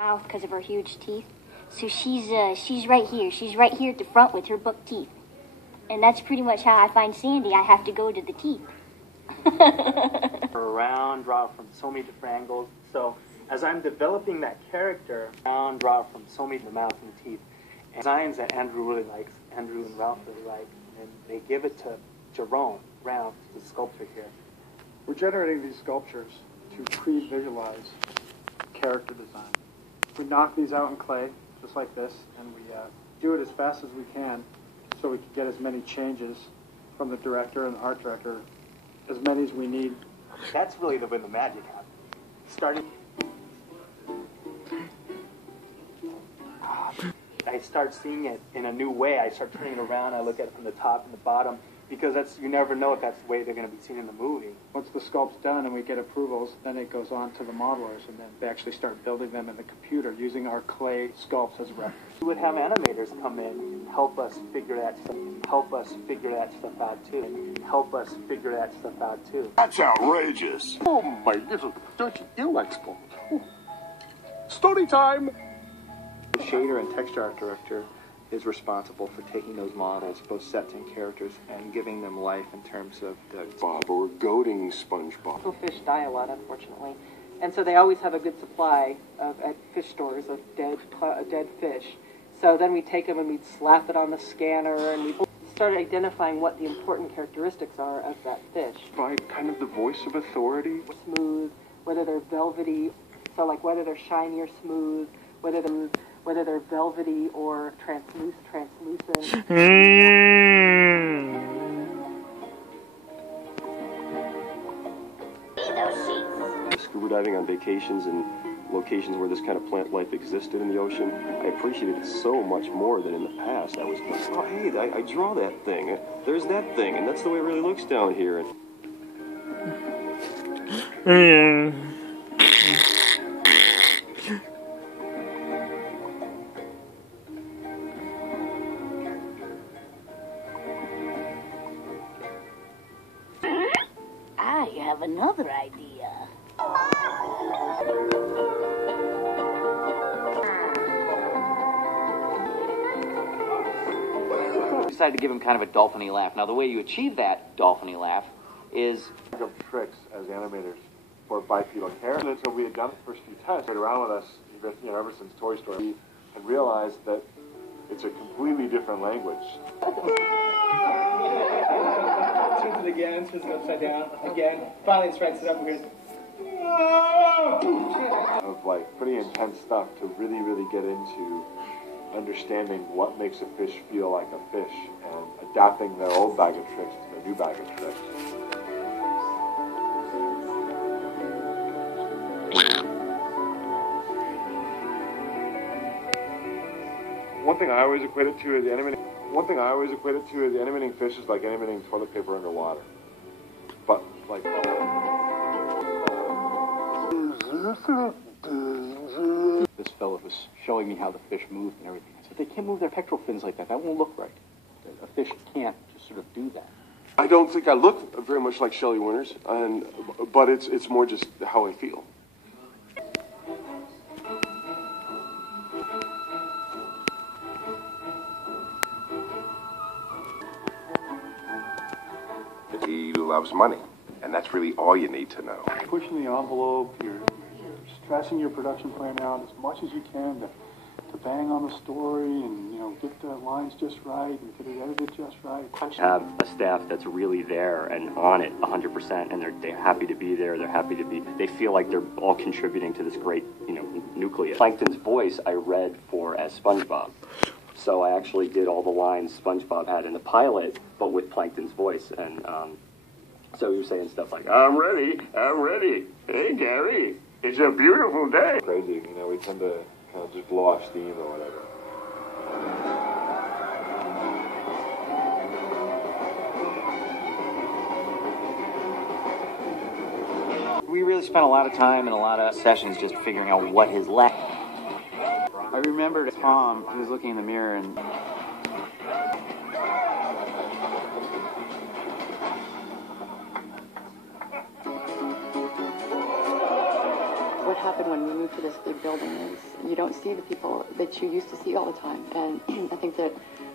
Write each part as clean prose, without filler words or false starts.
mouth because of her huge teeth. So she's right here. She's right here at the front with her buck teeth. And that's pretty much how I find Sandy. I have to go to the teeth. Around, draw from so many different angles. So as I'm developing that character, around, draw from so many the mouth and the teeth. And designs that Andrew really likes, Andrew and Ralph really like, and they give it to Jerome Ralph, the sculptor here. We're generating these sculptures to pre-visualize character design. We knock these out in clay, just like this, and we do it as fast as we can so we can get as many changes from the director and the art director, as many as we need. That's really when the magic happens. Starting, I start seeing it in a new way. I start turning it around. I look at it from the top and the bottom, because you never know if that's the way they're going to be seen in the movie. Once the sculpt's done and we get approvals, then it goes on to the modelers, and then they actually start building them in the computer using our clay sculpts as a reference. We would have animators come in and help us figure that stuff, out too. That's outrageous. Oh, my little dirty ill expert. Story time! The shader and texture art director is responsible for taking those models, both sets and characters, and giving them life in terms of the... Bob, or goading SpongeBob. Fish die a lot, unfortunately. And so they always have a good supply at fish stores of dead fish. So then we take them and we'd slap it on the scanner, and we started identifying what the important characteristics are of that fish. By kind of the voice of authority. Smooth, whether they're velvety, so like whether they're shiny or smooth, whether they're velvety or translucent. Scuba diving on vacations and locations where this kind of plant life existed in the ocean, I appreciated it so much more than in the past. I was like, oh, hey, I draw that thing. There's that thing, and that's the way it really looks down here. I have another idea. Decided to give him kind of a dolphin-y laugh. Now, the way you achieve that dolphin-y laugh is... Of tricks as animators for bipedal characters. So we had done the first few tests, played around with us, ever since Toy Story, and realized that it's a completely different language. Turns it again, turns it upside down, again. Finally, it strikes it up and goes... Of like pretty intense stuff to really, really get into understanding what makes a fish feel like a fish and adapting their old bag of tricks to their new bag of tricks. One thing I always equate it to is animating fish is like animating toilet paper underwater. But like This fellow was showing me how the fish moved and everything. I said, they can't move their pectoral fins like that. That won't look right. A fish can't just sort of do that. I don't think I look very much like Shelley Winters, but it's more just how I feel. He loves money, and that's really all you need to know. Pushing the envelope, you're stressing your production plan out as much as you can to bang on the story and, get the lines just right and get it edited just right. Have a staff that's really there and on it 100%, and they're happy to be there. They feel like they're all contributing to this great, nucleus. Plankton's voice I read for as SpongeBob. So I actually did all the lines SpongeBob had in the pilot, but with Plankton's voice. And so he was saying stuff like, I'm ready. Hey, Gary, it's a beautiful day. Crazy, we tend to kind of just blow off steam or whatever. We really spent a lot of time and a lot of sessions just figuring out what his lack. I remembered Tom, he was looking in the mirror and... What happened when we moved to this big building is you don't see the people that you used to see all the time. And I think that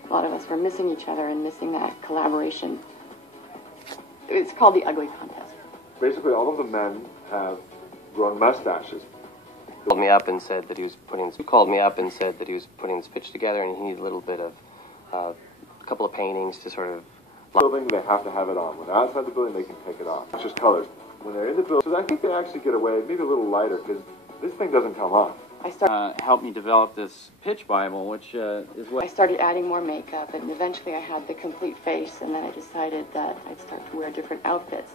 a lot of us were missing each other and missing that collaboration. It's called the Ugly Contest. Basically, all of the men have grown mustaches. Called me up and said that he was putting this pitch together, and he needed a little bit of a couple of paintings to sort of. Building, they have to have it on. When they're outside the building, they can take it off. It's just colors. When they're in the building, so I think they actually get away maybe a little lighter because this thing doesn't come off. Helped me develop this pitch Bible, which is what I started adding more makeup, and eventually I had the complete face, and then I decided that I'd start to wear different outfits.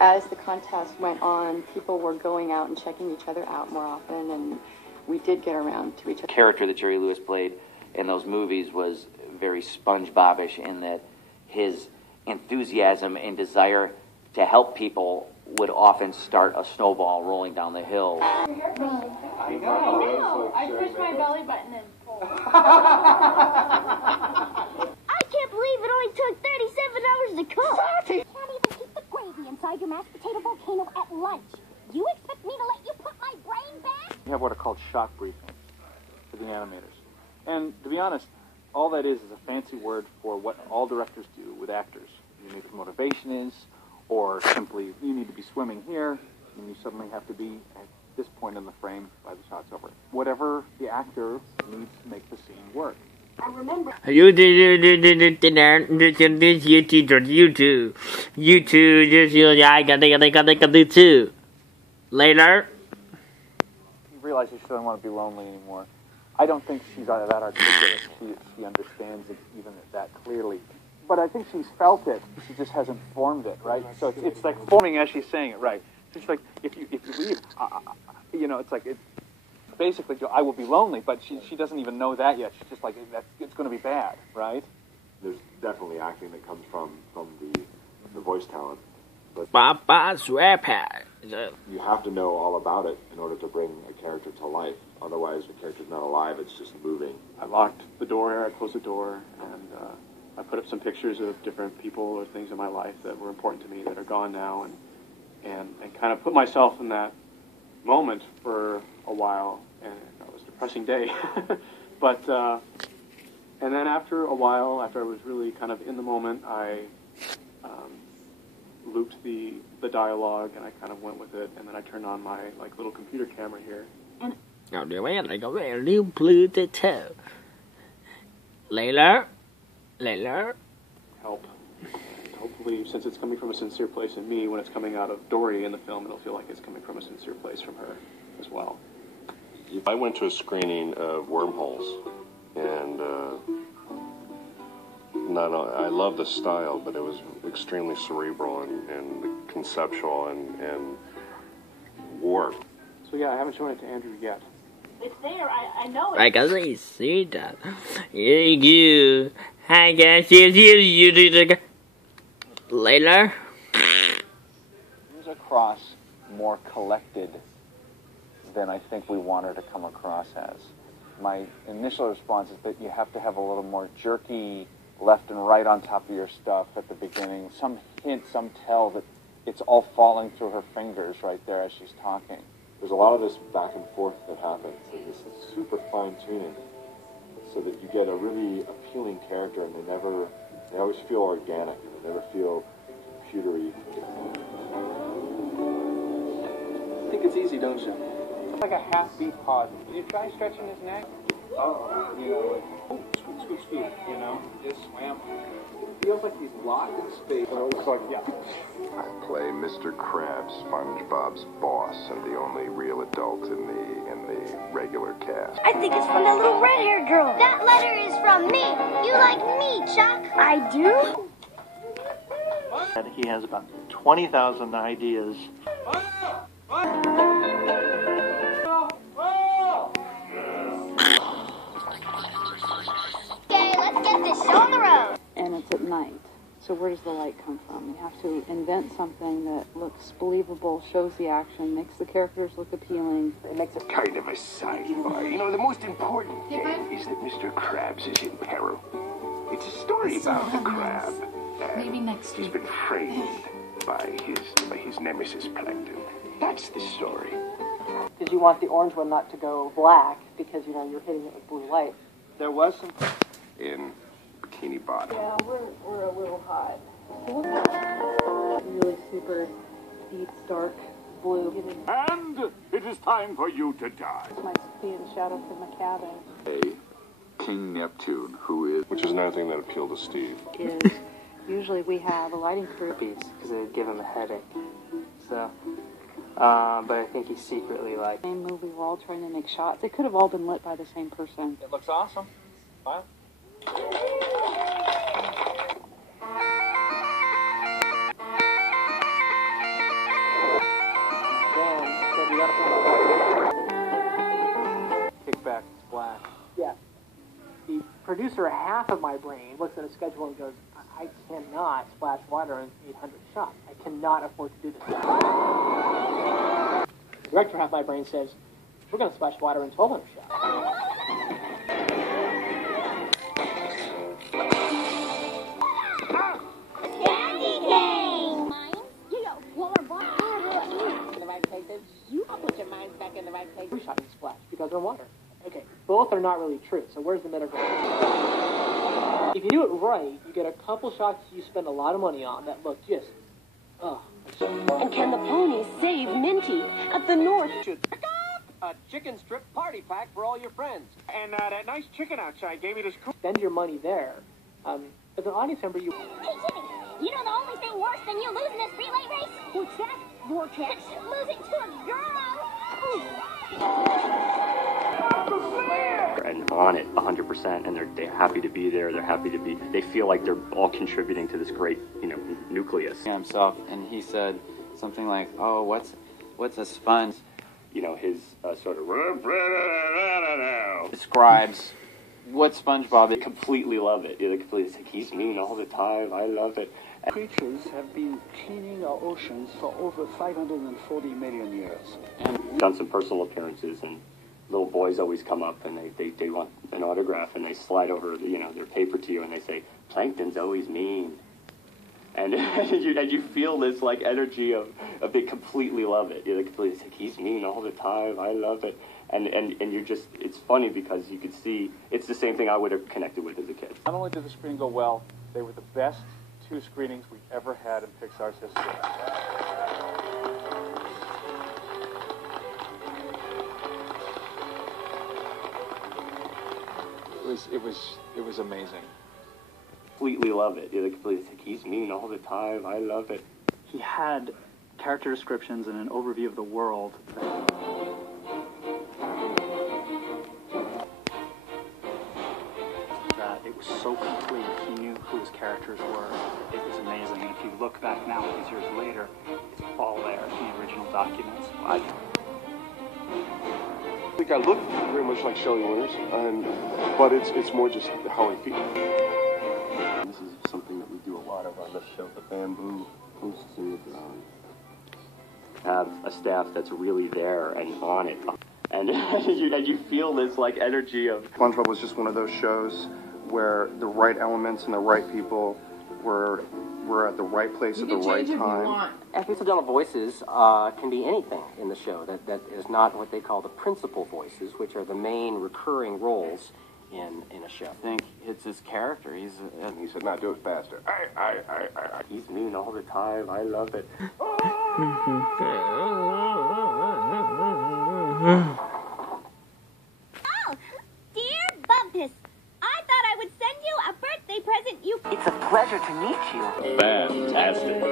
As the contest went on, people were going out and checking each other out more often, and we did get around to each other. The character that Jerry Lewis played in those movies was very SpongeBob-ish in that his enthusiasm and desire to help people would often start a snowball rolling down the hill. I know. I pushed my belly button and pulled. I can't believe it only took 37 hours to cook. Can't even keep the gravy inside your mashed potato volcano at lunch. You expect me to let you put my brain back? We have what are called shock briefings for the animators. And to be honest, all that is a fancy word for what all directors do with actors. You need what motivation is, or simply you need to be swimming here, and you suddenly have to be at this point in the frame by the shot's over. Whatever the actor needs to make the scene work. I remember. YouTube, too. Later. You realize she doesn't want to be lonely anymore. I don't think she's that articulate. She understands it even that clearly. But I think she's felt it. She just hasn't formed it, right? So it's like forming as she's saying it, right? So she's like, if you leave, it's like it's basically I will be lonely, but she doesn't even know that yet. She's just like it's going to be bad, right? There's definitely acting that comes from the voice talent. But you have to know all about it in order to bring a character to life. Otherwise, the character's not alive, it's just moving. I locked the door, I closed the door, and I put up some pictures of different people or things in my life that were important to me that are gone now, and kind of put myself in that moment for a while, and it was a depressing day. But, and then after a while, after I was really kind of in the moment, I looped the dialogue, and I kind of went with it, and then I turned on my little computer camera here. Later. Help. Hopefully, since it's coming from a sincere place in me, when it's coming out of Dory in the film, it'll feel like it's coming from a sincere place from her as well. I went to a screening of Wormholes, and I love the style, but it was extremely cerebral and conceptual and warped. So yeah, I haven't shown it to Andrew yet. It's there. I know it. I can see that. You. I guess you. Later. Comes across more collected than I think we want her to come across as. My initial response is that you have to have a little more jerky left and right on top of your stuff at the beginning. Some hint, some tell that it's all falling through her fingers right there as she's talking. There's a lot of this back and forth that happens, and this super fine tuning, so that you get a really appealing character, and they always feel organic. They never feel computery. I think it's easy, don't you? It's like a half-beat pause. Did you try stretching his neck? Oh, scoot, just swam. It feels like he's locked in space. It looks like, yeah. I play Mr. Krabs, SpongeBob's boss, and the only real adult in the regular cast. I think it's from that little red-haired girl. That letter is from me. You like me, Chuck? I do? And he has about 20,000 ideas. Okay, let's get this show on the road. And it's at night. So where does the light come from? You have to invent something that looks believable, shows the action, makes the characters look appealing. It makes it Kind of a sidebar. You know, the most important thing is that Mr. Krabs is in peril. It's a story about the crab. Maybe next He's been framed by his nemesis Plankton. That's the story. because you want the orange one not to go black because you know you're hitting it with blue light. There was some in Bikini Bottom. Yeah, we're a little hot. Really super deep, dark blue. And it is time for you to die. My being shadow from the cabin. King Neptune, which is another thing that appealed to Steve. Is usually we have a lighting crew. Because it would give him a headache. So, but I think he's secretly like... Same movie, we're all trying to make shots. They could have all been lit by the same person. It looks awesome. Wow. Dan said you gotta put kick back, splash. Yeah. The producer, half of my brain, looks at a schedule and goes, I cannot splash water in 800 shots. I cannot afford to do this. The director, half of my brain says, we're going to splash water in 1,200 shots. Candy cane! You know, In the right places? You put your minds back in the right place. Three shots and splash because they're water. Okay, both are not really true, so where's the middle ground? If you do it right, you get a couple shots you spend a lot of money on that look just, And can the ponies save Minty at the North? A chicken strip party pack for all your friends. And that nice chicken outside gave me this cool... Spend your money there. As an audience member, you... Hey, Jimmy, you know the only thing worse than you losing this relay race? What's that, Vortex? Losing to a girl! And on it 100%, and they're happy to be there. They're happy to be. They feel like they're all contributing to this great, nucleus. Himself, and he said something like, "Oh, what's a sponge?" You know, his sort of describes what SpongeBob. They completely love it. They completely say he's mean all the time. I love it. Creatures have been cleaning our oceans for over 540 million years. And done some personal appearances, and little boys always come up and they want an autograph, and they slide over their paper to you, and they say, Plankton's always mean. And you feel this like energy of they completely love it. They completely say he's mean all the time. I love it. And you're just, it's funny because you could see it's the same thing I would have connected with as a kid. Not only did the screening go well, they were the best 2 screenings we've ever had in Pixar's history. It was amazing. Completely love it. They completely think he's mean all the time. I love it. He had character descriptions and an overview of the world. That it was so complete. He knew who his characters were. It was amazing. And if you look back now, these years later, it's all there in the original documents. I think I look very much like Shelley Winters, but it's more just how I feel. This is something that we do a lot of on this show, the bamboo posts in the ground. Have a staff that's really there and on it, and you feel this like energy of. SpongeBob was just one of those shows where the right elements and the right people were at the right place at the right time. Incidental voices can be anything in the show that is not what they call the principal voices, which are the main recurring roles in a show. I think it's his character. He said, "Now do it faster." He's mean all the time. I love it. Oh, dear Bumpus, I thought I would send you a birthday present. It's a pleasure to meet you. Fantastic.